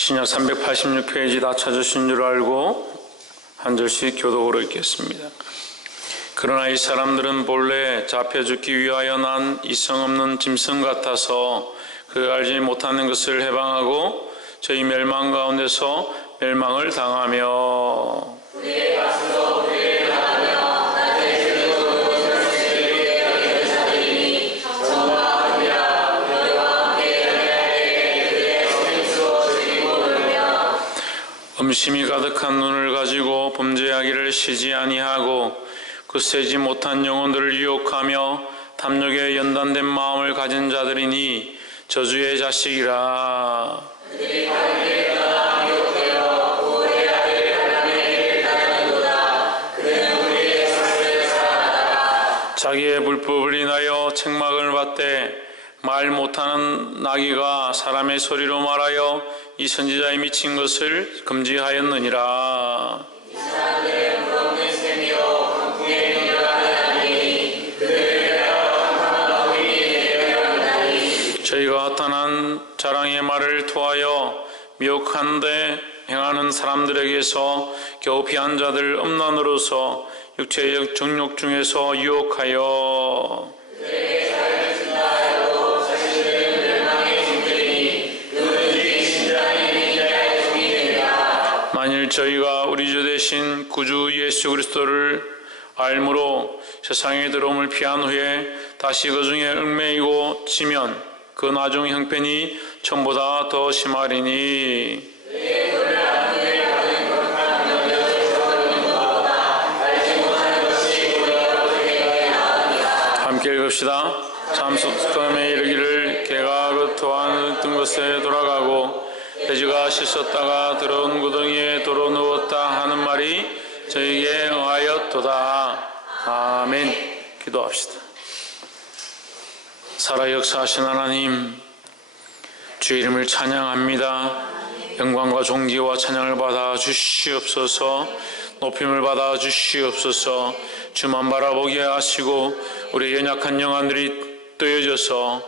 신약 386페이지 다 찾으신 줄 알고 한 절씩 교독으로 읽겠습니다. 그러나 이 사람들은 본래 잡혀 죽기 위하여 난 이성 없는 짐승 같아서 그 알지 못하는 것을 해방하고 저희 멸망 가운데서 멸망을 당하며 우리의 가슴도 우리를 당하며 나의 주로 그들의 자리니 정성과 은혜와 너희와 함께 연애할 때에 그들의 성인수로 즐기고 놀며 음심이 가득한 눈을 가지고 범죄하기를 쉬지 아니하고 굳세지 못한 영혼들을 유혹하며 탐욕에 연단된 마음을 가진 자들이니 저주의 자식이라. 그들이 하나님을 떠나 미혹되어 우리의 아들 하나님의 일을 따르는도다. 그는 우리의 사슬을 살아나라. 자기의 불법을 인하여 책망을 받되 말 못하는 나귀가 사람의 소리로 말하여 이 선지자의 미친 것을 금지하였느니라. 이 사람들은 물없는 셈이요 강풍에 연결하는 아니니 그들을 강함한 어휘이 내려간다니. 저희가 나타난 자랑의 말을 토하여 미혹한데 행하는 사람들에게서 겨우 피한 자들 음란으로서 육체적 정욕 중에서 유혹하여 그들에게 자를 준다 하여도 자신들은 멸망의 종들이니 그들이 진짜인 이자의 종이 되리라. 만일 저희가 우리 주 대신 구주 예수 그리스도를 알므로 세상에 들어옴을 피한 후에 다시 그 중에 얽매이고 지면 그 나중 형편이 전보다 더 심하리니. 함께 읽읍시다. 잠수감에 이르기를 개가 그 토한 것에 돌아가고 돼지가 씻었다가 들어온 구덩이에 도로 누웠다 하는 말이 저에게 응하였도다. 아멘. 기도합시다. 살아 역사하신 하나님, 주의 이름을 찬양합니다. 영광과 존귀와 찬양을 받아 주시옵소서. 높임을 받아 주시옵소서. 주만 바라보게 하시고 우리 연약한 영혼들이 뜨여져서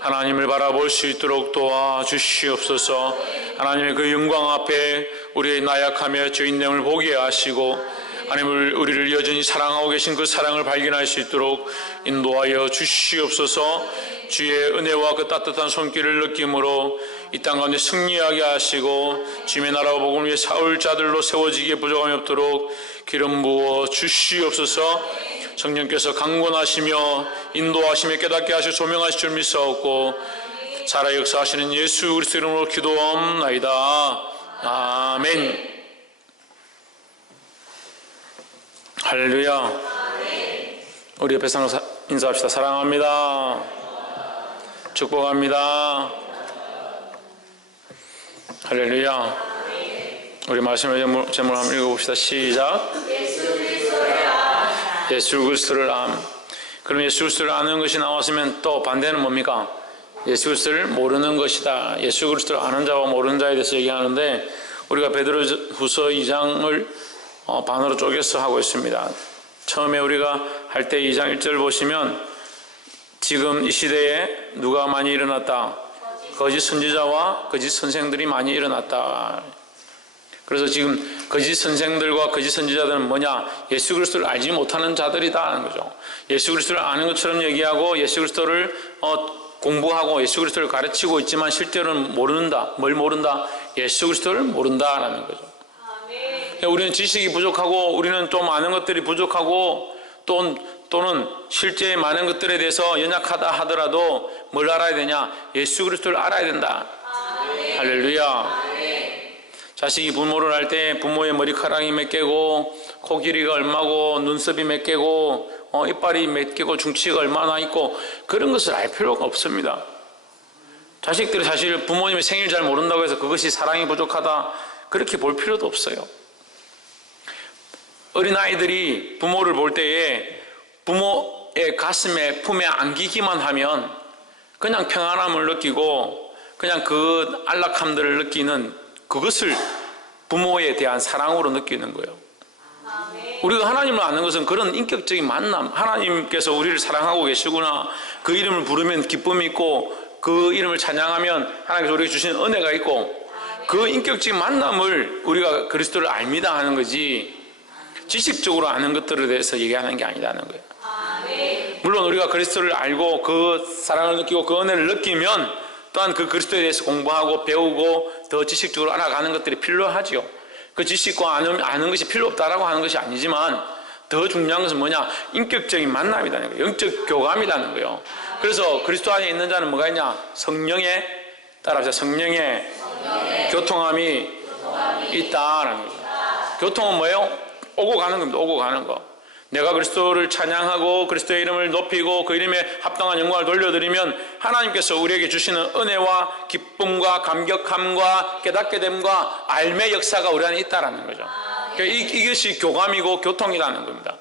하나님을 바라볼 수 있도록 도와주시옵소서. 하나님의 그 영광 앞에 우리의 나약하며 죄인됨을 보게 하시고 하나님을 우리를 여전히 사랑하고 계신 그 사랑을 발견할 수 있도록 인도하여 주시옵소서. 주의 은혜와 그 따뜻한 손길을 느낌으로 이 땅 가운데 승리하게 하시고 주님의 나라 복음을 위해 싸울 자들로 세워지기에 부족함이 없도록 기름 부어 주시옵소서. 성령께서 강권하시며 인도하시며 깨닫게 하시고 조명하실 줄 믿사옵고 살아 역사하시는 예수 그리스도 이름으로 기도하옵나이다. 아멘. 할렐루야. 우리 옆에 사람 인사합시다. 사랑합니다. 축복합니다. 할렐루야. 우리 말씀의 제목을 한번 읽어봅시다. 시작. 예수 그리스도를 암. 그럼 예수 그리스도를 아는 것이 나왔으면 또 반대는 뭡니까? 예수 그리스도를 모르는 것이다. 예수 그리스도를 아는 자와 모르는 자에 대해서 얘기하는데 우리가 베드로후서 2장을 반으로 쪼개서 하고 있습니다. 처음에 우리가 할 때 2장 1절 보시면 지금 이 시대에 누가 많이 일어났다? 거짓 선지자와 거짓 선생들이 많이 일어났다. 그래서 지금 거짓 선생들과 거짓 선지자들은 뭐냐? 예수 그리스도를 알지 못하는 자들이다 하는 거죠. 예수 그리스도를 아는 것처럼 얘기하고 예수 그리스도를 공부하고 예수 그리스도를 가르치고 있지만 실제로는 모른다. 뭘 모른다? 예수 그리스도를 모른다라는 거죠. 우리는 지식이 부족하고 우리는 좀 아는 것들이 부족하고 또는 실제 많은 것들에 대해서 연약하다 하더라도 뭘 알아야 되냐? 예수 그리스도를 알아야 된다. 아멘. 할렐루야. 아멘. 자식이 부모를 할 때 부모의 머리카락이 몇 개고 코 길이가 얼마고 눈썹이 몇 개고 이빨이 몇 개고 중치가 얼마나 있고 그런 것을 알 필요가 없습니다. 자식들이 사실 부모님의 생일 잘 모른다고 해서 그것이 사랑이 부족하다 그렇게 볼 필요도 없어요. 어린아이들이 부모를 볼 때에 부모의 가슴에 품에 안기기만 하면 그냥 평안함을 느끼고 그냥 그 안락함들을 느끼는 그것을 부모에 대한 사랑으로 느끼는 거예요. 우리가 하나님을 아는 것은 그런 인격적인 만남, 하나님께서 우리를 사랑하고 계시구나, 그 이름을 부르면 기쁨이 있고 그 이름을 찬양하면 하나님께서 우리에게 주신 은혜가 있고 그 인격적인 만남을 우리가 그리스도를 압니다 하는 거지 지식적으로 아는 것들에 대해서 얘기하는 게 아니라는 거예요. 물론 우리가 그리스도를 알고 그 사랑을 느끼고 그 은혜를 느끼면 또한 그 그리스도에 대해서 공부하고 배우고 더 지식적으로 알아가는 것들이 필요하죠. 그 지식과 아는 것이 필요 없다라고 하는 것이 아니지만 더 중요한 것은 뭐냐? 인격적인 만남이라는 거예요. 영적 교감이라는 거예요. 그래서 그리스도 안에 있는 자는 뭐가 있냐? 성령의 따라합시다. 성령의 교통함이 있다라는 거죠. 교통은 뭐예요? 오고 가는 겁니다. 오고 가는 거. 내가 그리스도를 찬양하고 그리스도의 이름을 높이고 그 이름에 합당한 영광을 돌려드리면 하나님께서 우리에게 주시는 은혜와 기쁨과 감격함과 깨닫게 됨과 알매 역사가 우리 안에 있다라는 거죠. 그러니까 이것이 교감이고 교통이라는 겁니다.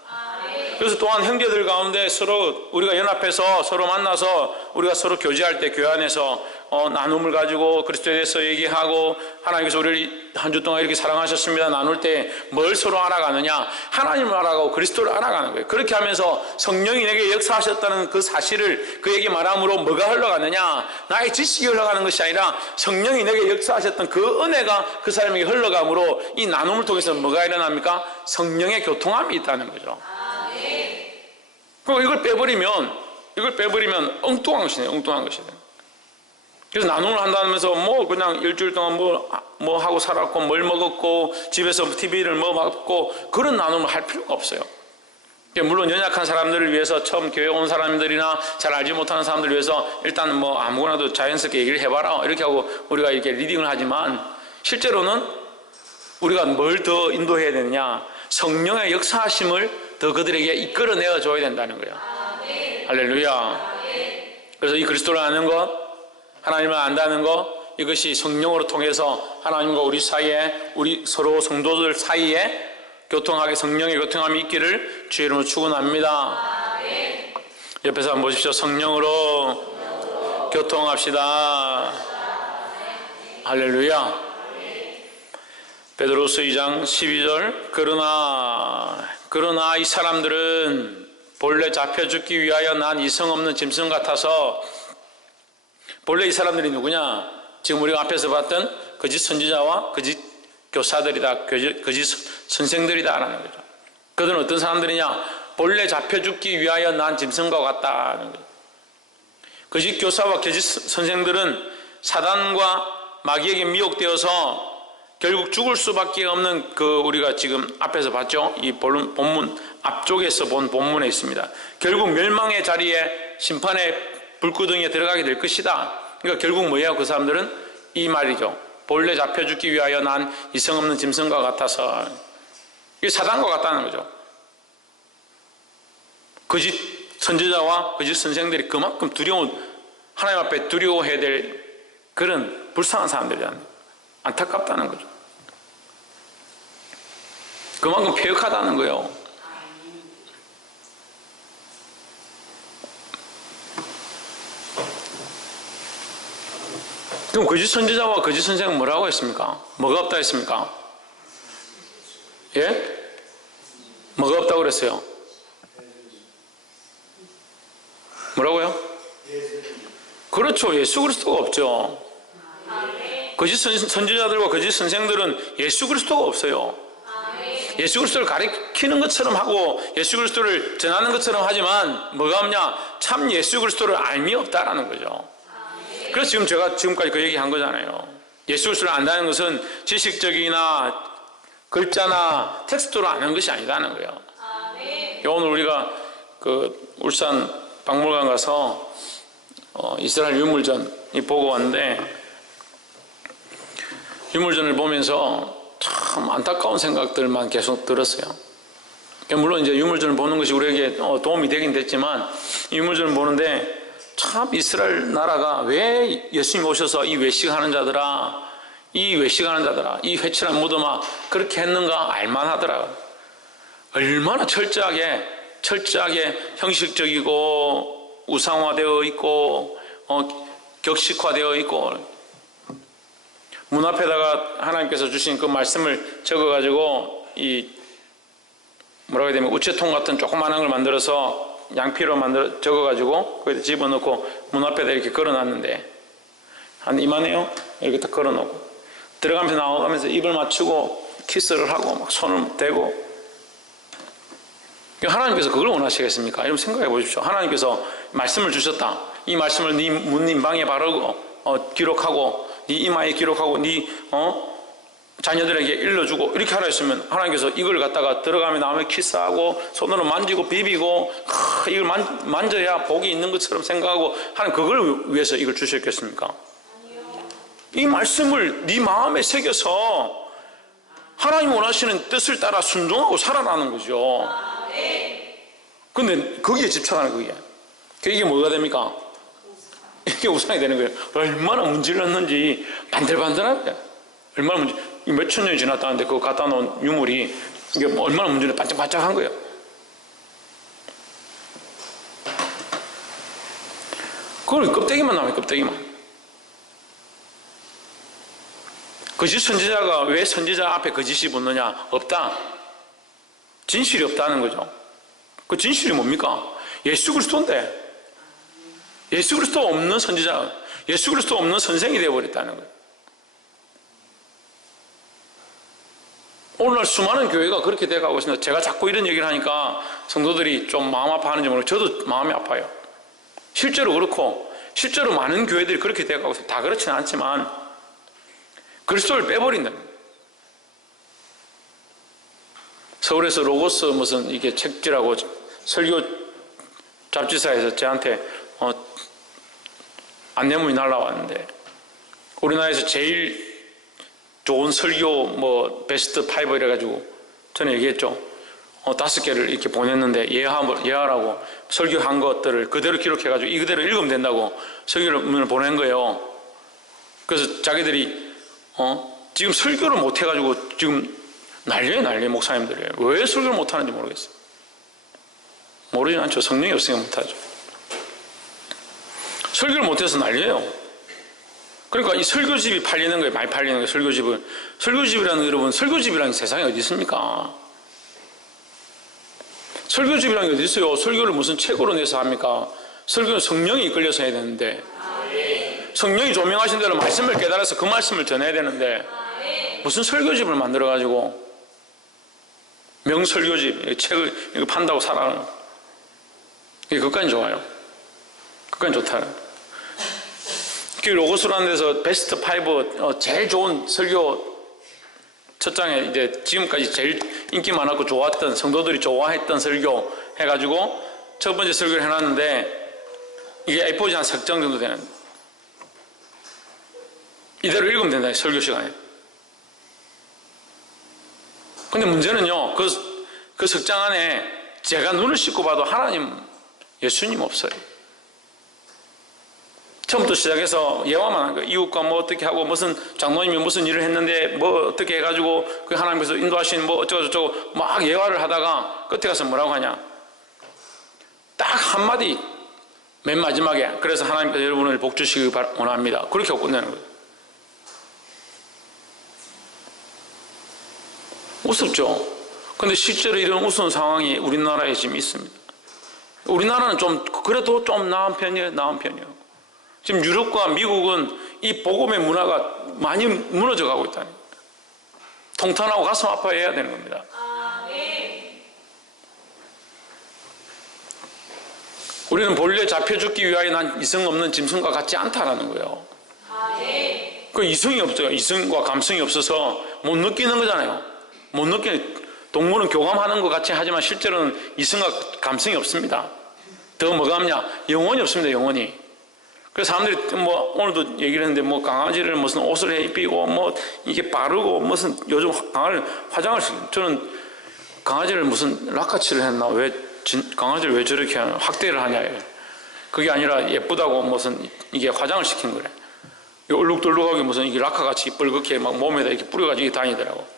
그래서 또한 형제들 가운데 서로 우리가 연합해서 서로 만나서 우리가 서로 교제할 때 교회 안에서 나눔을 가지고 그리스도에 대해서 얘기하고 하나님께서 우리를 한 주 동안 이렇게 사랑하셨습니다 나눌 때 뭘 서로 알아가느냐? 하나님을 알아가고 그리스도를 알아가는 거예요. 그렇게 하면서 성령이 내게 역사하셨다는 그 사실을 그에게 말함으로 뭐가 흘러가느냐? 나의 지식이 흘러가는 것이 아니라 성령이 내게 역사하셨던 그 은혜가 그 사람에게 흘러감으로 이 나눔을 통해서 뭐가 일어납니까? 성령의 교통함이 있다는 거죠. 그리고 이걸 빼버리면 엉뚱한 것이네, 엉뚱한 것이네. 그래서 나눔을 한다면서 뭐 그냥 일주일 동안 뭐 하고 살았고 뭘 먹었고 집에서 TV를 뭐 봤고 그런 나눔을 할 필요가 없어요. 물론 연약한 사람들을 위해서 처음 교회 온 사람들이나 잘 알지 못하는 사람들을 위해서 일단 뭐 아무거나도 자연스럽게 얘기를 해봐라 이렇게 하고 우리가 이렇게 리딩을 하지만 실제로는 우리가 뭘 더 인도해야 되느냐? 성령의 역사하심을 더 그들에게 이끌어내어 줘야 된다는 거예요. 할렐루야. 그래서 이 그리스도를 아는 것, 하나님을 안다는 것, 이것이 성령으로 통해서 하나님과 우리 사이에, 우리 서로 성도들 사이에 교통하게 성령의 교통함이 있기를 주의 이름으로 축원합니다. 옆에서 한번 보십시오. 성령으로 교통합시다. 할렐루야. 베드로서 2장 12절 그러나 이 사람들은 본래 잡혀 죽기 위하여 난 이성 없는 짐승 같아서 본래 이 사람들이 누구냐? 지금 우리가 앞에서 봤던 거짓 선지자와 거짓 교사들이다, 거짓 선생들이다라는 거죠. 그들은 어떤 사람들이냐? 본래 잡혀 죽기 위하여 난 짐승과 같다는 거죠. 거짓 교사와 거짓 선생들은 사단과 마귀에게 미혹되어서 결국 죽을 수밖에 없는 우리가 지금 앞에서 봤죠? 이 본문 앞쪽에서 본 본문에 있습니다. 결국 멸망의 자리에 심판의 불구덩이에 들어가게 될 것이다. 그러니까 결국 뭐예요? 그 사람들은 이 말이죠. 본래 잡혀 죽기 위하여 난 이성 없는 짐승과 같아서 이게 사단과 같다는 거죠. 거짓 선지자와 거짓 선생들이 그만큼 하나님 앞에 두려워해야 될 그런 불쌍한 사람들이라는 거예요. 안타깝다는 거죠. 그만큼 폐역하다는 거예요. 그럼 거짓 선지자와 거짓 선생은 뭐라고 했습니까? 뭐가 없다 했습니까? 예? 뭐가 없다고 그랬어요? 뭐라고요? 그렇죠. 예수 그리스도가 없죠. 거짓 선지자들과 거짓 선생들은 예수 그리스도가 없어요. 예수 그리스도를 가리키는 것처럼 하고 예수 그리스도를 전하는 것처럼 하지만 뭐가 없냐? 참 예수 그리스도를 알미 없다라는 거죠. 그래서 지금 제가 지금까지 그 얘기한 거잖아요. 예수 그리스도를 안다는 것은 지식적이나 글자나 텍스트로 아는 것이 아니라는 거예요. 오늘 우리가 울산 박물관 가서 이스라엘 유물전 보고 왔는데 유물전을 보면서 참 안타까운 생각들만 계속 들었어요. 물론 이제 유물전을 보는 것이 우리에게 도움이 되긴 됐지만 유물전을 보는데 참 이스라엘 나라가 왜 예수님 오셔서 이 외식하는 자들아, 이 회칠한 무덤아 그렇게 했는가 알만하더라고요. 얼마나 철저하게 형식적이고 우상화되어 있고 격식화되어 있고 문 앞에다가 하나님께서 주신 그 말씀을 적어가지고 뭐라고 해야 되면 우체통 같은 조그만한 걸 만들어서 양피로 적어가지고 거기다 집어넣고 문 앞에다 이렇게 걸어놨는데 한 이만해요. 이렇게 딱 걸어놓고 들어가면서 나오면서 입을 맞추고 키스를 하고 막 손을 대고. 하나님께서 그걸 원하시겠습니까? 여러분 생각해 보십시오. 하나님께서 말씀을 주셨다. 이 말씀을 네 문, 네 방에 바르고 기록하고 네 이마에 기록하고 네 자녀들에게 일러주고 이렇게 하라 했으면 하나님께서 이걸 갖다가 들어가면 나오면 키스하고 손으로 만지고 비비고 이걸 만져야 복이 있는 것처럼 생각하고 하나님 그걸 위해서 이걸 주셨겠습니까? 이 말씀을 네 마음에 새겨서 하나님 원하시는 뜻을 따라 순종하고 살아나는 거죠. 근데 거기에 집착하는 거예요. 이게 뭐가 됩니까? 이게 우상이 되는 거예요. 얼마나 문질렀는지 반들반들한데 얼마나 몇천 년이 지났다는데 그거 갖다 놓은 유물이 이게 얼마나 문질러 반짝반짝한 거예요. 그걸 껍데기만 나와요. 껍데기만. 거짓 선지자가 왜 선지자 앞에 거짓이 붙느냐? 없다. 진실이 없다는 거죠. 그 진실이 뭡니까? 예수 그리스도인데 예수 그리스도 없는 선지자, 예수 그리스도 없는 선생이 되어버렸다는 거예요. 오늘날 수많은 교회가 그렇게 돼가고 있습니다. 제가 자꾸 이런 얘기를 하니까 성도들이 좀 마음 아파하는지 모르고 저도 마음이 아파요. 실제로 그렇고 실제로 많은 교회들이 그렇게 돼가고 있습니다. 다 그렇지는 않지만 그리스도를 빼버린다. 서울에서 로고스 무슨 이게 책지라고 설교 잡지사에서 저한테 안내문이 날라왔는데 우리나라에서 제일 좋은 설교 뭐 베스트 5 이래가지고 전에 얘기했죠. 5개를 이렇게 보냈는데 예하라고 설교한 것들을 그대로 기록해가지고 이 그대로 읽으면 된다고 설교문을 보낸 거예요. 그래서 자기들이 지금 설교를 못 해가지고 지금 난리에 목사님들이에요. 왜 설교를 못 하는지 모르겠어요. 모르진 않죠. 성령이 없으니까 못 하죠. 설교를 못해서 난리예요. 그러니까 이 설교집이 팔리는 거예요. 많이 팔리는 거예요. 설교집을. 설교집이라는 여러분, 설교집이라는 세상에 어디 있습니까? 설교집이라는 게 어디 있어요? 설교를 무슨 책으로 내서 합니까? 설교는 성령이 이끌려서 해야 되는데 성령이 조명하신 대로 말씀을 깨달아서 그 말씀을 전해야 되는데 무슨 설교집을 만들어가지고 명설교집 책을 이거 판다고 살아가는 이게 그까지 좋아요. 그까지 좋다. 그 로고스라는 데서 베스트 5 제일 좋은 설교 첫 장에 이제 지금까지 제일 인기 많았고 좋았던 성도들이 좋아했던 설교 해가지고 첫 번째 설교를 해놨는데 이게 A4지 한 3장 정도 되는 이대로 읽으면 된다. 설교 시간에. 근데 문제는요 그 석장 안에 제가 눈을 씻고 봐도 하나님 예수님 없어요. 처음부터 시작해서 예화만 한 거예요. 이웃과 뭐 어떻게 하고 무슨 장로님이 무슨 일을 했는데 뭐 어떻게 해가지고 그 하나님께서 인도하신 뭐 어쩌고저쩌고 막 예화를 하다가 끝에 가서 뭐라고 하냐 딱 한마디 맨 마지막에 그래서 하나님께서 여러분을 복 주시기 원합니다. 그렇게 하고 끝내는 거예요. 우습죠. 근데 실제로 이런 우스운 상황이 우리나라에 지금 있습니다. 우리나라는 좀 그래도 좀 나은 편이에요. 지금 유럽과 미국은 이 복음의 문화가 많이 무너져 가고 있다니. 통탄하고 가슴 아파해야 되는 겁니다. 우리는 본래 잡혀 죽기 위하여 난 이성 없는 짐승과 같지 않다라는 거예요. 그 이성이 없어요. 이성과 감성이 없어서 못 느끼는 거잖아요. 못 느끼는 동물은 교감하는 것 같이 하지만 실제로는 이성과 감성이 없습니다. 더 뭐가 없냐? 영혼이 없습니다. 영혼이. 그래서 사람들이 뭐 오늘도 얘기를 했는데 뭐 강아지를 무슨 옷을 해 입히고 뭐 이게 바르고 무슨 요즘 강아지를 화장을 저는 강아지를 무슨 락카치를 했나 왜 강아지를 왜 저렇게 확대를 하냐 그게 아니라 예쁘다고 무슨 이게 화장을 시킨 거래. 얼룩덜룩하게 무슨 이게 락카같이 뻘겋게 막 몸에다 이렇게 뿌려가지고 다니더라고.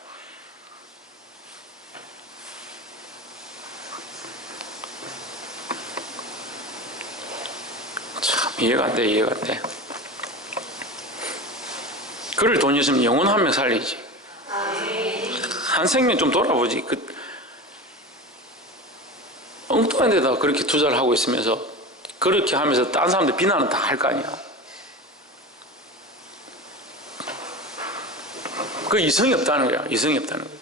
이해가 안 돼. 그럴 돈이 있으면 영혼 한 명 살리지. 한 생명 좀 돌아보지. 엉뚱한 데다 그렇게 투자를 하고 있으면서 그렇게 하면서 딴 사람들 비난은 다 할 거 아니야. 그 이성이 없다는 거야. 이성이 없다는 거야.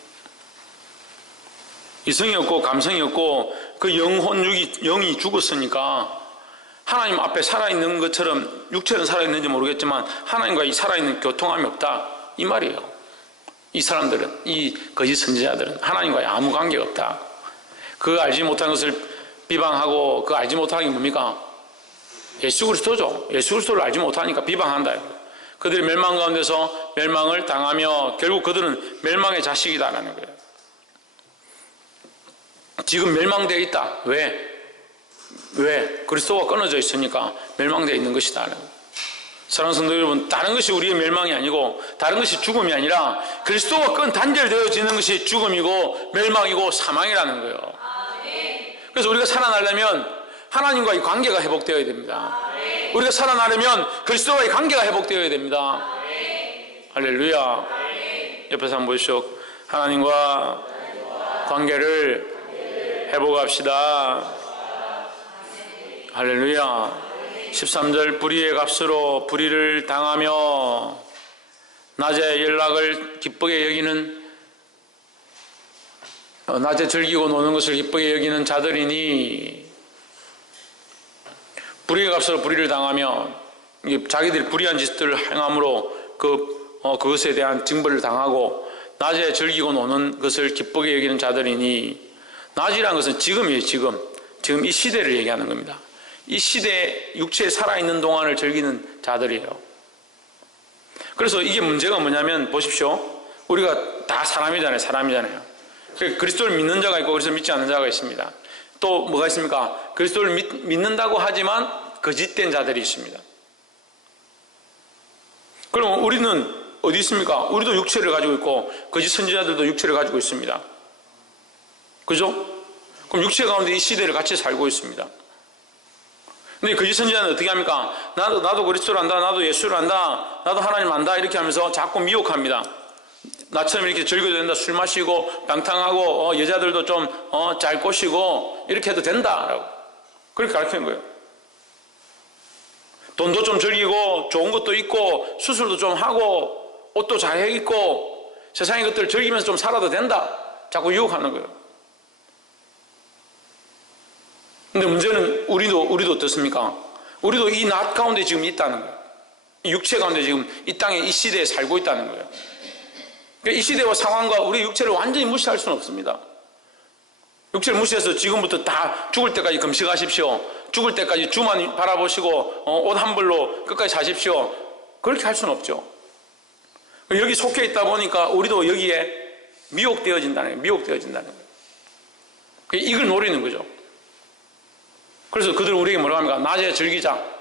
이성이 없고 감성이 없고 그 영이 죽었으니까 하나님 앞에 살아있는 것처럼 육체는 살아있는지 모르겠지만 하나님과 이 살아있는 교통함이 없다 이 말이에요. 이 사람들은, 이 거짓 선지자들은 하나님과의 아무 관계가 없다. 그 알지 못하는 것을 비방하고 그 알지 못하는 게 뭡니까? 예수 그리스도죠. 예수 그리스도를 알지 못하니까 비방한다. 그들이 멸망 가운데서 멸망을 당하며 결국 그들은 멸망의 자식이다라는 거예요. 지금 멸망되어 있다. 왜? 그리스도가 끊어져 있으니까 멸망되어 있는 것이다. 사랑하는 성도 여러분, 다른 것이 우리의 멸망이 아니고 다른 것이 죽음이 아니라 그리스도와 단절되어지는 것이 죽음이고 멸망이고 사망이라는 거예요. 그래서 우리가 살아나려면 하나님과의 관계가 회복되어야 됩니다. 우리가 살아나려면 그리스도와의 관계가 회복되어야 됩니다. 할렐루야. 옆에서 한번 보시오. 하나님과 관계를 회복합시다. 할렐루야. 13절 불의의 값으로 불의를 당하며 낮에 연락을 기쁘게 여기는 낮에 즐기고 노는 것을 기쁘게 여기는 자들이니 불의의 값으로 불의를 당하며 자기들이 불의한 짓들을 행함으로 그것에 대한 징벌을 당하고 낮에 즐기고 노는 것을 기쁘게 여기는 자들이니 낮이라는 것은 지금이에요. 지금 이 시대를 얘기하는 겁니다. 이 시대에 육체에 살아있는 동안을 즐기는 자들이에요. 그래서 이게 문제가 뭐냐면 보십시오. 우리가 다 사람이잖아요. 그리스도를 믿는 자가 있고 그래서 믿지 않는 자가 있습니다. 또 뭐가 있습니까? 그리스도를 믿는다고 하지만 거짓된 자들이 있습니다. 그럼 우리는 어디 있습니까? 우리도 육체를 가지고 있고 거짓 선지자들도 육체를 가지고 있습니다. 그죠? 그럼 육체 가운데 이 시대를 같이 살고 있습니다. 근데 거짓 선지자는 어떻게 합니까? 나도 그리스도를 안다, 나도 예수를 안다, 나도 하나님 안다 이렇게 하면서 자꾸 미혹합니다. 나처럼 이렇게 즐겨도 된다, 술 마시고 방탕하고 여자들도 좀 잘 꼬시고 이렇게 해도 된다라고 그렇게 가르치는 거예요. 돈도 좀 즐기고 좋은 것도 있고 수술도 좀 하고 옷도 잘 입고 세상의 것들을 즐기면서 좀 살아도 된다 자꾸 유혹하는 거예요. 근데 문제는 우리도 어떻습니까? 우리도 이 낮 가운데 지금 있다는 거예요. 이 육체 가운데 지금 이 땅에 이 시대에 살고 있다는 거예요. 그러니까 이 시대와 상황과 우리 육체를 완전히 무시할 수는 없습니다. 육체를 무시해서 지금부터 다 죽을 때까지 금식하십시오. 죽을 때까지 주만 바라보시고 옷 한 벌로 끝까지 사십시오. 그렇게 할 수는 없죠. 여기 속해 있다 보니까 우리도 여기에 미혹되어진다는 거예요. 이걸 노리는 거죠. 그래서 그들 우리에게 뭐라고 합니까? 낮에 즐기자.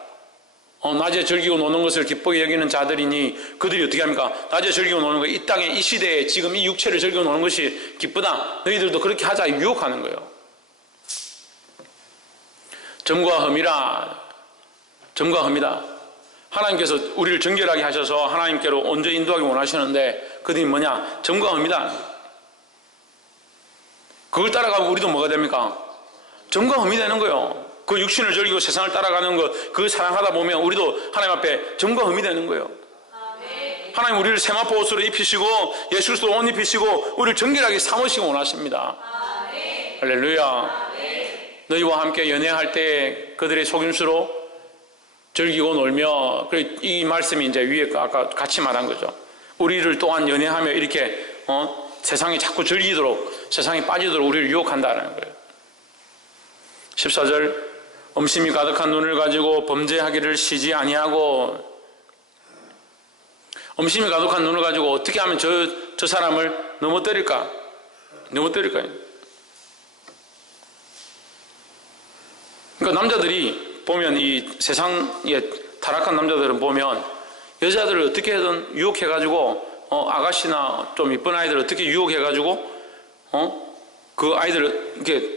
낮에 즐기고 노는 것을 기쁘게 여기는 자들이니 그들이 어떻게 합니까? 낮에 즐기고 노는 거, 이 땅에 이 시대에 지금 이 육체를 즐기고 노는 것이 기쁘다. 너희들도 그렇게 하자. 유혹하는 거예요. 점과 흠이다. 하나님께서 우리를 정결하게 하셔서 하나님께로 온전히 인도하기 원하시는데 그들이 뭐냐? 점과 흠이다. 그걸 따라가면 우리도 뭐가 됩니까? 점과 흠이 되는 거예요. 그 육신을 즐기고 세상을 따라가는 것, 그걸 사랑하다 보면 우리도 하나님 앞에 점과 흠이 되는 거예요. 하나님 우리를 세마포 옷으로 입히시고 예수 그리스도로 옷 입히시고 우리를 정결하게 삼으시고 원하십니다. 할렐루야. 너희와 함께 연애할 때 그들의 속임수로 즐기고 놀며, 이 말씀이 이제 위에 아까 같이 말한 거죠. 우리를 또한 연애하며 이렇게 세상에 자꾸 즐기도록, 세상에 빠지도록 우리를 유혹한다는 거예요. 14절 음심이 가득한 눈을 가지고 범죄하기를 쉬지 아니하고, 음심이 가득한 눈을 가지고 어떻게 하면 저 사람을 넘어뜨릴까? 그러니까 남자들이 보면, 이 세상에 타락한 남자들은 보면 여자들을 어떻게든 유혹해가지고 아가씨나 좀 이쁜 아이들을 어떻게 유혹해가지고 그 아이들을 이렇게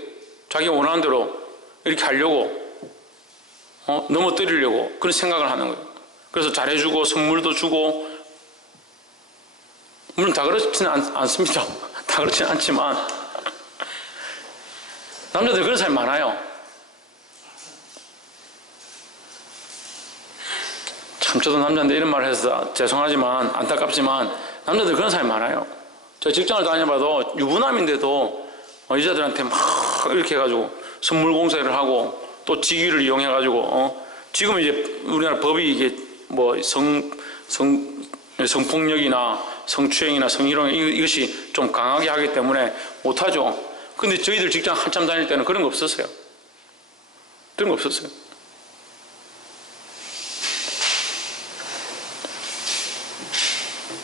자기가 원하는 대로 이렇게 하려고 넘어뜨리려고 그런 생각을 하는 거예요. 그래서 잘해주고 선물도 주고, 물론 다 그렇지는 않습니다. 다 그렇지는 않지만 남자들 그런 사람이 많아요. 참 참 저도 남자인데 이런 말을 해서 죄송하지만 안타깝지만 남자들 그런 사람이 많아요. 저 직장을 다녀봐도 유부남인데도 여자들한테 막 이렇게 해가지고 선물 공세를 하고 또 직위를 이용해가지고 지금 이제 우리나라 법이 이게 뭐 성폭력이나 성추행이나 성희롱 이것이 좀 강하게 하기 때문에 못하죠. 근데 저희들 직장 한참 다닐 때는 그런 거 없었어요. 그런 거 없었어요.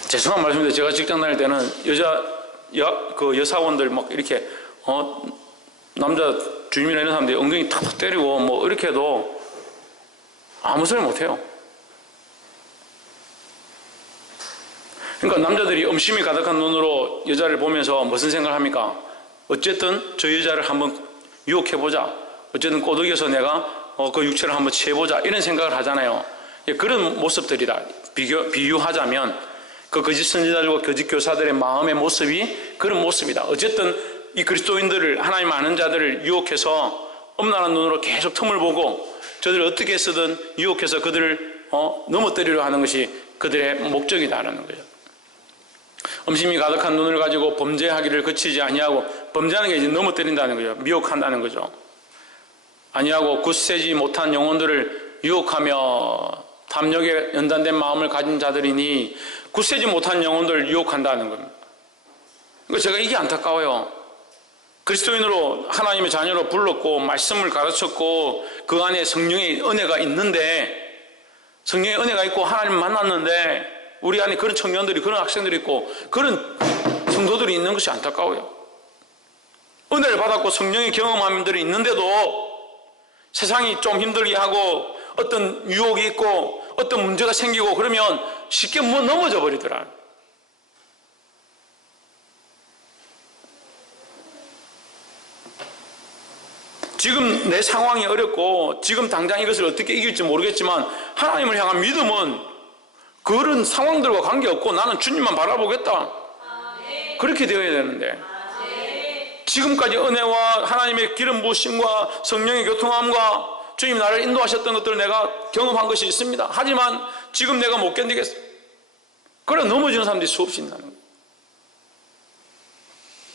죄송한 말씀인데 제가 직장 다닐 때는 여사원들 막 이렇게 남자 주임이나 이런 사람들이 엉덩이 탁탁 때리고 뭐 이렇게 해도 아무 소리 못해요. 그러니까 남자들이 음심이 가득한 눈으로 여자를 보면서 무슨 생각을 합니까? 어쨌든 저 여자를 한번 유혹해보자. 어쨌든 꼬드겨서 내가 그 육체를 한번 취해보자. 이런 생각을 하잖아요. 그런 모습들이다. 비유하자면 그 거짓 선지자들과 거짓 교사들의 마음의 모습이 그런 모습이다. 어쨌든 이 그리스도인들을 하나님 아는 자들을 유혹해서 엄란한 눈으로 계속 틈을 보고 저들을 어떻게 해서든 유혹해서 그들을 넘어뜨리려 하는 것이 그들의 목적이다라는 거죠. 음심이 가득한 눈을 가지고 범죄하기를 그치지 아니하고, 범죄하는 게 이제 넘어뜨린다는 거죠. 미혹한다는 거죠. 아니하고 굳세지 못한 영혼들을 유혹하며 탐욕에 연단된 마음을 가진 자들이니, 굳세지 못한 영혼들을 유혹한다는 겁니다. 그러니까 제가 이게 안타까워요. 그리스도인으로 하나님의 자녀로 불렀고 말씀을 가르쳤고 그 안에 성령의 은혜가 있는데, 성령의 은혜가 있고 하나님을 만났는데 우리 안에 그런 청년들이, 그런 학생들이 있고 그런 성도들이 있는 것이 안타까워요. 은혜를 받았고 성령의 경험함들이 있는데도 세상이 좀 힘들게 하고 어떤 유혹이 있고 어떤 문제가 생기고 그러면 쉽게 넘어져 버리더라. 지금 내 상황이 어렵고 지금 당장 이것을 어떻게 이길지 모르겠지만 하나님을 향한 믿음은 그런 상황들과 관계없고 나는 주님만 바라보겠다. 그렇게 되어야 되는데, 지금까지 은혜와 하나님의 기름 부으심과 성령의 교통함과 주님 나를 인도하셨던 것들을 내가 경험한 것이 있습니다. 하지만 지금 내가 못 견디겠어. 그래 넘어지는 사람들이 수없이 있다는 거예요.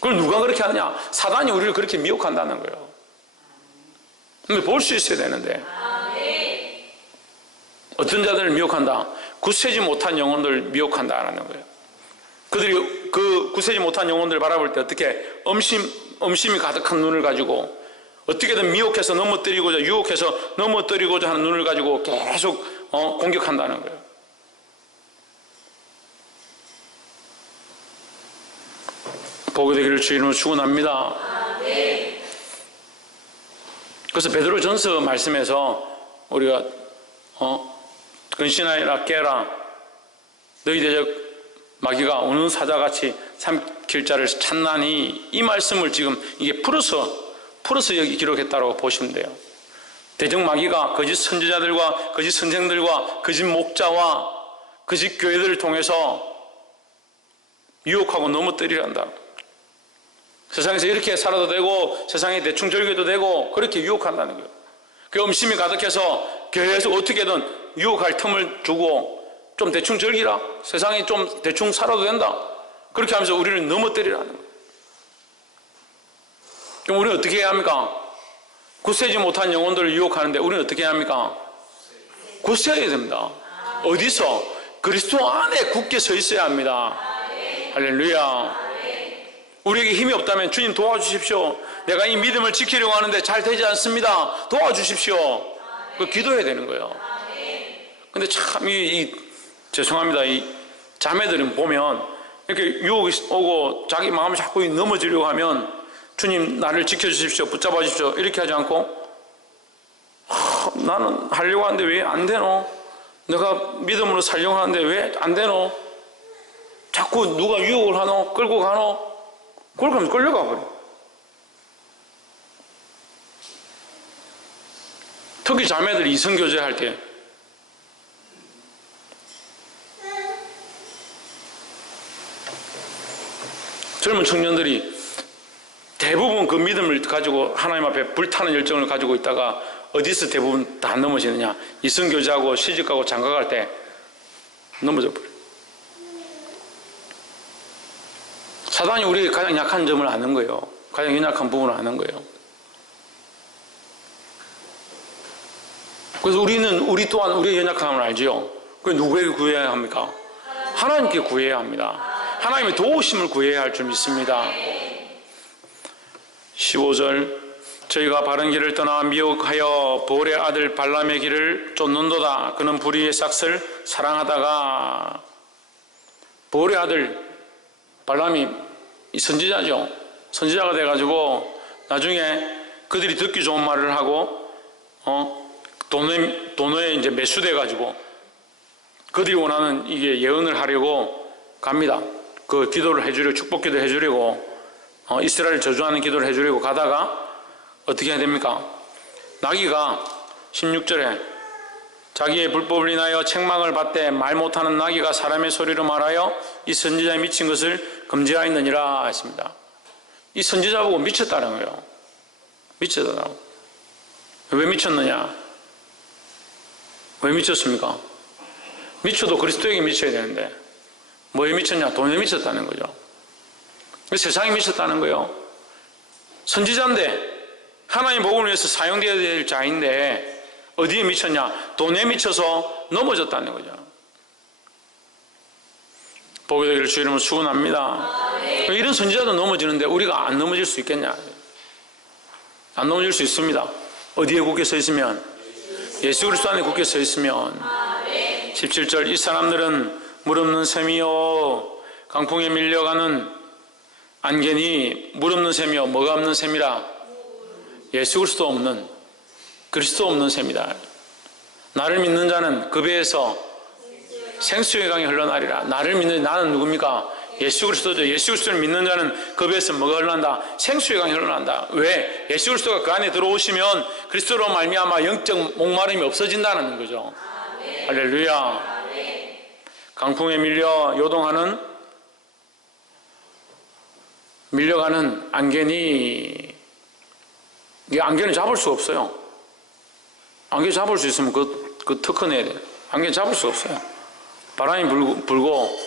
그걸 누가 그렇게 하느냐? 사단이 우리를 그렇게 미혹한다는 거예요. 근데 볼 수 있어야 되는데, 어떤 자들을 미혹한다? 굳세지 못한 영혼들을 미혹한다라는 거예요. 그들이 그 굳세지 못한 영혼들을 바라볼 때 어떻게 음심이 가득한 눈을 가지고 어떻게든 미혹해서 넘어뜨리고자, 유혹해서 넘어뜨리고자 하는 눈을 가지고 계속 공격한다는 거예요. 복이 되기를 주 이름으로 축원합니다. 그래서 베드로전서 말씀에서 우리가 근신하여라 깨라, 너희 대적 마귀가 우는 사자같이 삼킬 자를 찾나니, 이 말씀을 지금 이게 풀어서 여기 기록했다고 보시면 돼요. 대적 마귀가 거짓 선지자들과 거짓 선생들과 거짓 목자와 거짓 교회들을 통해서 유혹하고 넘어뜨리란다. 세상에서 이렇게 살아도 되고 세상에 대충 즐겨도 되고 그렇게 유혹한다는 거예요. 그 음심이 가득해서 교회에서 어떻게든 유혹할 틈을 주고 좀 대충 즐기라, 세상에 좀 대충 살아도 된다, 그렇게 하면서 우리를 넘어뜨리라는 거예요. 그럼 우리는 어떻게 해야 합니까? 굳세지 못한 영혼들을 유혹하는데 우리는 어떻게 해야 합니까? 굳세야 됩니다. 어디서? 그리스도 안에 굳게 서 있어야 합니다. 할렐루야. 우리에게 힘이 없다면 주님 도와주십시오. 내가 이 믿음을 지키려고 하는데 잘 되지 않습니다. 도와주십시오. 그 기도해야 되는 거예요. 근데 참 죄송합니다. 이 자매들은 보면 이렇게 유혹이 오고 자기 마음을 자꾸 넘어지려고 하면 주님 나를 지켜주십시오, 붙잡아 주십시오, 이렇게 하지 않고 나는 하려고 하는데 왜 안 되노? 내가 믿음으로 살려고 하는데 왜 안 되노? 자꾸 누가 유혹을 하노? 끌고 가노? 그걸 하면 끌려가 버려. 특히 자매들이 이성교제 할 때 젊은 청년들이 대부분 그 믿음을 가지고 하나님 앞에 불타는 열정을 가지고 있다가 어디서 대부분 다 넘어지느냐? 이성교제하고 시집가고 장가갈 때 넘어져 버려요. 사단이 우리의 가장 약한 점을 아는 거예요. 가장 연약한 부분을 아는 거예요. 그래서 우리 또한 우리의 연약함을 알지요. 그래서 누구에게 구해야 합니까? 하나님께 구해야 합니다. 하나님의 도우심을 구해야 할 줄 믿습니다. 15절, 저희가 바른 길을 떠나 미혹하여 보올의 아들 발람의 길을 쫓는도다. 그는 불의의 싹을 사랑하다가. 보올의 아들 발람이 선지자죠. 선지자가 돼가지고 나중에 그들이 듣기 좋은 말을 하고 돈에 이제 매수돼가지고 그들이 원하는 이게 예언을 하려고 갑니다. 그 기도를 해주려고, 축복 기도 해주려고, 이스라엘 저주하는 기도를 해주려고 가다가 어떻게 해야 됩니까? 나귀가 16절에 자기의 불법을 인하여 책망을 받되 말 못하는 나귀가 사람의 소리로 말하여 이 선지자의 미친 것을 금지하였느니라 했습니다. 이 선지자 보고 미쳤다는 거예요. 미쳤다고. 왜 미쳤느냐? 왜 미쳤습니까? 미쳐도 그리스도에게 미쳐야 되는데 뭐에 미쳤냐? 돈에 미쳤다는 거죠. 세상에 미쳤다는 거예요. 선지자인데 하나님 복음을 위해서 사용되어야 될 자인데 어디에 미쳤냐? 돈에 미쳐서 넘어졌다는 거죠. 보게 되기를 주 이름으로 축원합니다. 이런 선지자도 넘어지는데 우리가 안 넘어질 수 있겠냐? 안 넘어질 수 있습니다. 어디에 굳게 서 있으면? 예수 그리스도 안에 굳게 서 있으면. 17절, 이 사람들은 물 없는 샘이요 강풍에 밀려가는 안개니. 물 없는 샘이요 뭐가 없는 샘이라? 예수 그리스도 없는 샘이다. 나를 믿는 자는 그 배에서 생수의 강이 흘러나리라. 나를 믿는 나는 누굽니까? 예수 그리스도죠. 예수 그리스도를 믿는 자는 그 배에서 뭐가 흘러난다? 생수의 강이 흘러난다. 왜? 예수 그리스도가 그 안에 들어오시면 그리스도로 말미암아 영적 목마름이 없어진다는 거죠. 할렐루야. 강풍에 밀려가는 안개니. 이 안개는 잡을 수 없어요. 안개 잡을 수 있으면 그 특허내야 돼요. 안개 잡을 수 없어요. 바람이 불고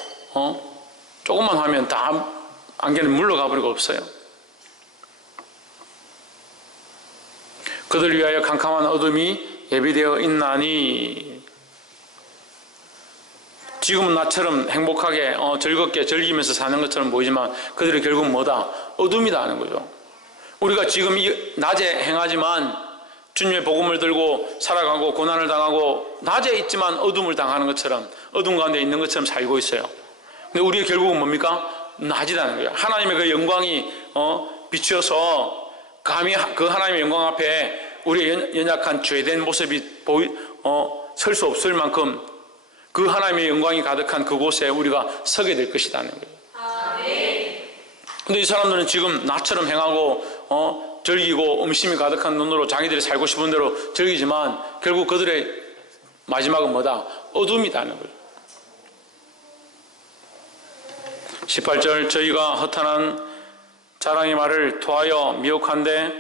조금만 하면 다 안개는 물러가 버리고 없어요. 그들 위하여 캄캄한 어둠이 예비되어 있나니. 지금은 나처럼 행복하게 즐겁게 즐기면서 사는 것처럼 보이지만 그들이 결국 뭐다? 어둠이다 하는 거죠. 우리가 지금 낮에 행하지만 주님의 복음을 들고 살아가고 고난을 당하고 낮에 있지만 어둠을 당하는 것처럼 어둠 가운데 있는 것처럼 살고 있어요. 근데 우리의 결국은 뭡니까? 낮이라는 거예요. 하나님의 그 영광이 비추어서 감히 그 하나님의 영광 앞에 우리의 연약한 죄된 모습이 설 수 없을 만큼 그 하나님의 영광이 가득한 그곳에 우리가 서게 될 것이라는 거예요. 근데 이 사람들은 지금 나처럼 행하고 즐기고 음심이 가득한 눈으로 자기들이 살고 싶은 대로 즐기지만 결국 그들의 마지막은 뭐다? 어둠이다는 거예요. 18절, 저희가 허탄한 자랑의 말을 토하여 미혹한데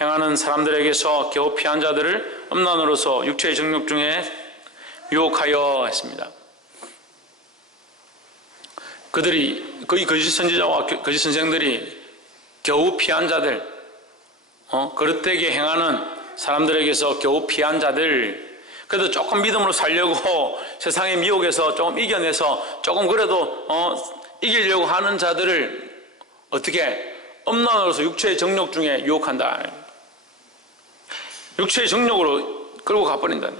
행하는 사람들에게서 겨우 피한 자들을 음란으로서 육체의 정욕 중에 유혹하여 했습니다. 그들이 거의 거짓 선지자와 거짓 선생들이 겨우 피한 자들, 그릇되게 행하는 사람들에게서 겨우 피한 자들, 그래도 조금 믿음으로 살려고 세상의 미혹에서 조금 이겨내서 조금 그래도 이기려고 하는 자들을 어떻게? 음란으로서 육체의 정욕 중에 유혹한다. 육체의 정욕으로 끌고 가버린다.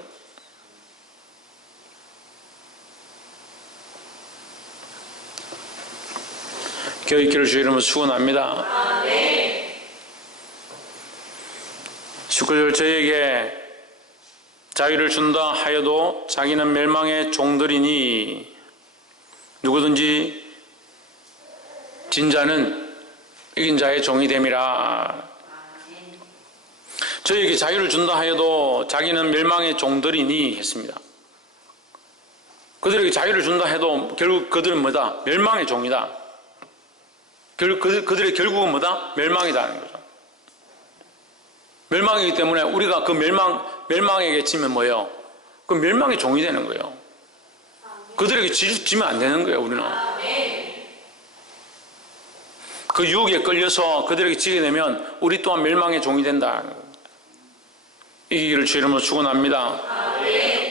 교회 있기를 주 이름으로 축원합니다. 19절, 저에게 자유를 준다 하여도 자기는 멸망의 종들이니. 누구든지 진 자는 이긴 자의 종이 됨이라. 저에게 자유를 준다 하여도 자기는 멸망의 종들이니 했습니다. 그들에게 자유를 준다 해도 결국 그들은 뭐다? 멸망의 종이다. 그들의 결국은 뭐다? 멸망이다는 거죠. 멸망이기 때문에 우리가 그 멸망에게 치면 뭐예요? 그 멸망의 종이 되는 거예요. 그들에게 지면 안 되는 거예요. 우리는 그 유혹에 끌려서 그들에게 지게 되면 우리 또한 멸망의 종이 된다. 이기기를 주 이름으로 축원합니다.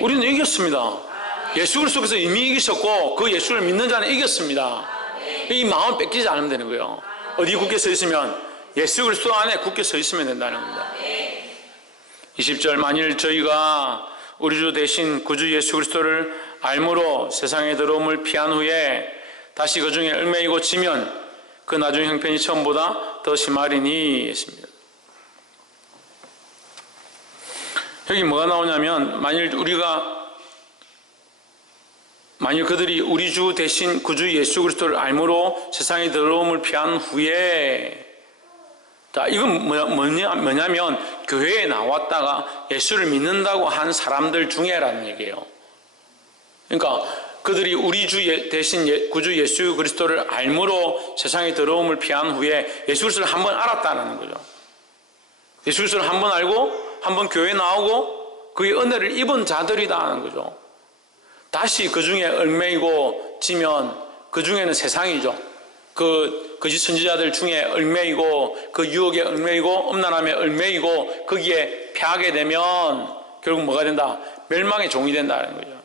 우리는 이겼습니다. 예수 그리스도께서 이미 이기셨고 그 예수를 믿는 자는 이겼습니다. 이 마음을 뺏기지 않으면 되는 거예요. 어디 굳게 서 있으면 예수 그리스도 안에 굳게 서 있으면 된다는 겁니다. 20절 만일 저희가 우리 주 대신 구주 예수 그리스도를 알므로 세상에 들어옴을 피한 후에 다시 그 중에 얽매이고 지면 그 나중 형편이 처음보다 더 심하리니 했습니다. 여기 뭐가 나오냐면 만일 그들이 우리 주 대신 구주 예수 그리스도를 알므로 세상에 들어옴을 피한 후에, 자, 이건 뭐냐면 교회에 나왔다가 예수를 믿는다고 한 사람들 중에라는 얘기예요. 그러니까 그들이 우리 주 대신 구주 예수 그리스도를 알므로 세상에 들어옴을 피한 후에 예수 그리스도를 한번 알았다는 거죠. 예수 그리스도를 한번 알고 한번 교회에 나오고 그의 은혜를 입은 자들이다 하는 거죠. 다시 그 중에 얽매이고 지면 그 중에는 세상이죠. 그 거짓 선지자들 중에 얽매이고 그 유혹에 얽매이고 음란함에 얽매이고 거기에 패하게 되면 결국 뭐가 된다? 멸망의 종이 된다는 거죠.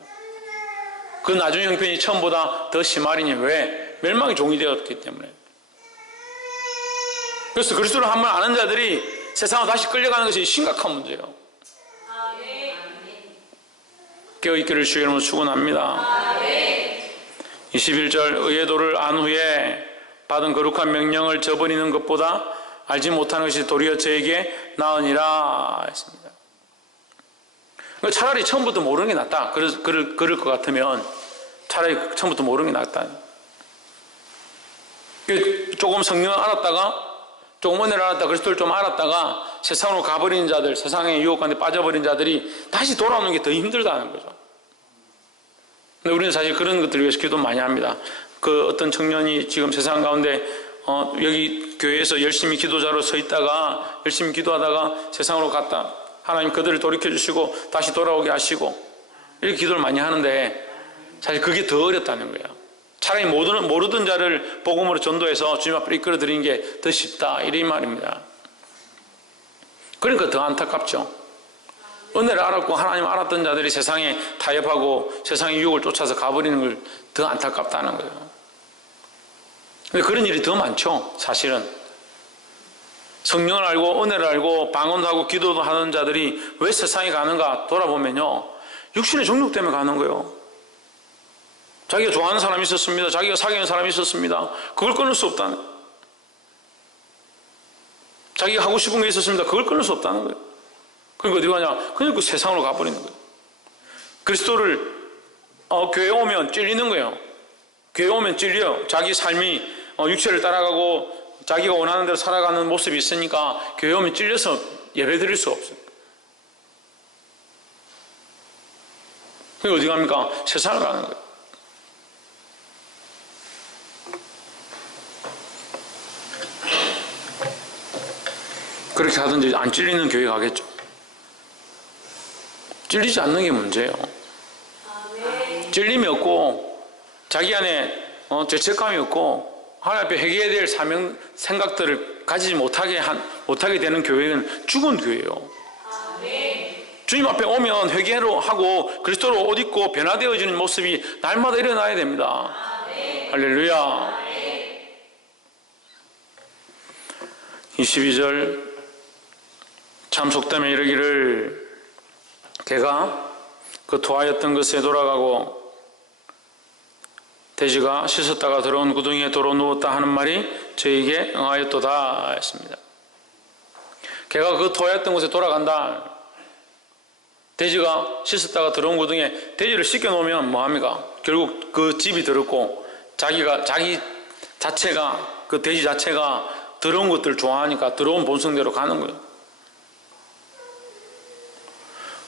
그 나중 형편이 처음보다 더 심하리니 왜? 멸망의 종이 되었기 때문에. 그래서 그리스도를 한번 아는 자들이 세상으로 다시 끌려가는 것이 심각한 문제예요. 깨어있기를 주의 이름으로 축원합니다. 21절 의의 도를 안 후에 받은 거룩한 명령을 저버리는 것보다 알지 못하는 것이 도리어 저에게 나으니라 했습니다. 차라리 처음부터 모르는 게 낫다. 그럴 것 같으면 차라리 처음부터 모르는 게 낫다. 조금 성령을 알았다가 조금 은혜를 알았다가 그리스도를 좀 알았다가 세상으로 가버리는 자들, 세상의 유혹 가운데 빠져버린 자들이 다시 돌아오는 게 더 힘들다는 거죠. 근데 우리는 사실 그런 것들을 위해서 기도 많이 합니다. 그 어떤 청년이 지금 세상 가운데 여기 교회에서 열심히 기도자로 서 있다가 열심히 기도하다가 세상으로 갔다. 하나님 그들을 돌이켜주시고 다시 돌아오게 하시고 이렇게 기도를 많이 하는데 사실 그게 더 어렵다는 거예요. 차라리 모르던 자를 복음으로 전도해서 주님 앞에 이끌어드리는 게 더 쉽다 이런 말입니다. 그러니까 더 안타깝죠. 은혜를 알았고 하나님 알았던 자들이 세상에 타협하고 세상의 유혹을 쫓아서 가버리는 걸 더 안타깝다는 거예요. 근데 그런 일이 더 많죠. 사실은 성령을 알고 은혜를 알고 방언도 하고 기도도 하는 자들이 왜 세상에 가는가 돌아보면요, 육신의 정욕 때문에 가는 거예요. 자기가 좋아하는 사람이 있었습니다. 자기가 사귀는 사람이 있었습니다. 그걸 끊을 수 없다는 거예요. 자기가 하고 싶은 게 있었습니다. 그걸 끊을 수 없다는 거예요. 그러니까 어디 가냐? 그냥 그 세상으로 가버리는 거예요. 그리스도를 교회에 오면 찔리는 거예요. 교회에 오면 찔려요. 자기 삶이 육체를 따라가고 자기가 원하는 대로 살아가는 모습이 있으니까 교회에 오면 찔려서 예배 드릴 수 없어요. 그게 어디 갑니까? 세상을 가는 거예요. 그렇게 하든지 안 찔리는 교회 가겠죠. 찔리지 않는 게 문제예요. 찔림이 없고 자기 안에 죄책감이 없고 하나님 앞에 회개해야 될 사명 생각들을 가지지 못하게 되는 교회는 죽은 교회예요. 주님 앞에 오면 회개로 하고 그리스도로 옷 입고 변화되어지는 모습이 날마다 일어나야 됩니다. 할렐루야. 22절 참 속담에 이르기를 개가 그 토하였던 것에 돌아가고 돼지가 씻었다가 들어온 구덩이에 도로 누웠다 하는 말이 저에게 응하였도다 했습니다. 개가 그 토하였던 곳에 돌아간다. 돼지가 씻었다가 들어온 구덩이에 돼지를 씻겨 놓으면 뭐합니까? 결국 그 집이 더럽고 자기 자체가 그 돼지 자체가 더러운 것들을 좋아하니까 더러운 본성대로 가는 거예요.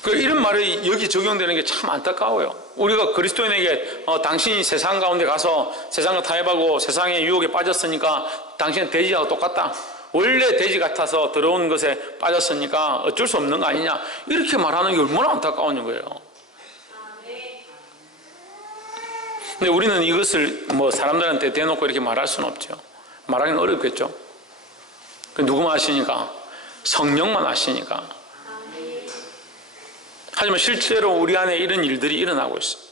이런 말이 여기 적용되는 게 참 안타까워요. 우리가 그리스도인에게 당신이 세상 가운데 가서 세상을 타협하고 세상의 유혹에 빠졌으니까 당신은 돼지하고 똑같다. 원래 돼지 같아서 더러운 것에 빠졌으니까 어쩔 수 없는 거 아니냐. 이렇게 말하는 게 얼마나 안타까운 거예요. 근데 우리는 이것을 뭐 사람들한테 대놓고 이렇게 말할 수는 없죠. 말하기는 어렵겠죠. 누구만 아시니까? 성령만 아시니까. 하지만 실제로 우리 안에 이런 일들이 일어나고 있어요.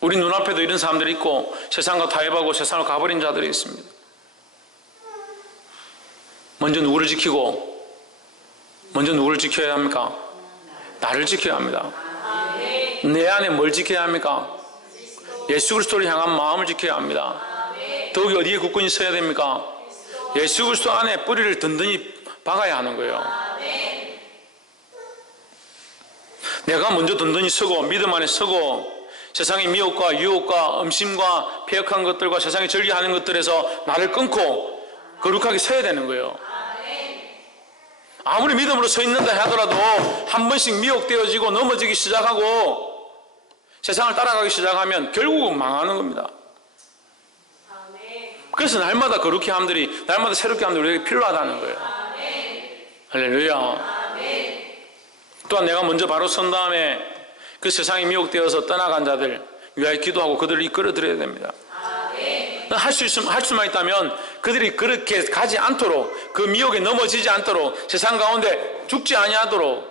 우리 눈앞에도 이런 사람들이 있고 세상과 타협하고 세상을 가버린 자들이 있습니다. 먼저 누구를 지키고 먼저 누구를 지켜야 합니까? 나를 지켜야 합니다. 내 안에 뭘 지켜야 합니까? 예수 그리스도를 향한 마음을 지켜야 합니다. 더욱이 어디에 굳건히 서야 됩니까? 예수 그리스도 안에 뿌리를 든든히 박아야 하는 거예요. 내가 먼저 든든히 서고 믿음 안에 서고 세상의 미혹과 유혹과 음심과 패역한 것들과 세상이 즐겨하는 것들에서 나를 끊고 거룩하게 서야 되는 거예요. 아무리 믿음으로 서 있는다 하더라도 한 번씩 미혹되어지고 넘어지기 시작하고 세상을 따라가기 시작하면 결국은 망하는 겁니다. 그래서 날마다 거룩히 함들이 날마다 새롭게 함들이 우리에게 필요하다는 거예요. 할렐루야. 또한 내가 먼저 바로 선 다음에 그 세상에 미혹되어서 떠나간 자들 위하여 기도하고 그들을 이끌어 드려야 됩니다. 할 수만 있다면 그들이 그렇게 가지 않도록 그 미혹에 넘어지지 않도록 세상 가운데 죽지 아니하도록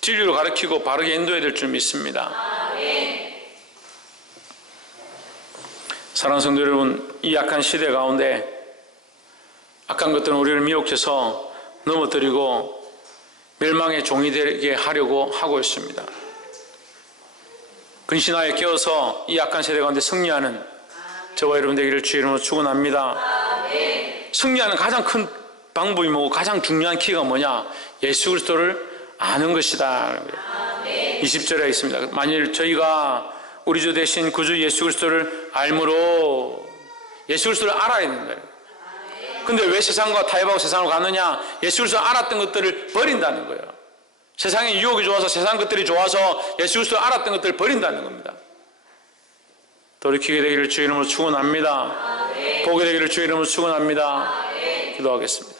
진리로 가르치고 바르게 인도해야 될 줄 믿습니다. 사랑하는 성도 여러분, 이 약한 시대 가운데 악한 것들은 우리를 미혹해서 넘어뜨리고 멸망의 종이 되게 하려고 하고 있습니다. 근신하에 깨어서 이 약한 세대 가운데 승리하는 저와 여러분 되기를 주의 이름으로 축원합니다. 승리하는 가장 큰 방법이 뭐고 가장 중요한 키가 뭐냐? 예수 그리스도를 아는 것이다. 20절에 있습니다. 만일 저희가 우리 주 대신 구주 예수 그리스도를 알므로 예수 그리스도를 알아야 된다. 근데 왜 세상과 타협하고 세상으로 가느냐? 예수 그리스도를 알았던 것들을 버린다는 거예요. 세상의 유혹이 좋아서 세상 것들이 좋아서 예수 그리스도를 알았던 것들을 버린다는 겁니다. 돌이키게 되기를 주의 이름으로 축원합니다. 보게 되기를 주의 이름으로 축원합니다. 기도하겠습니다.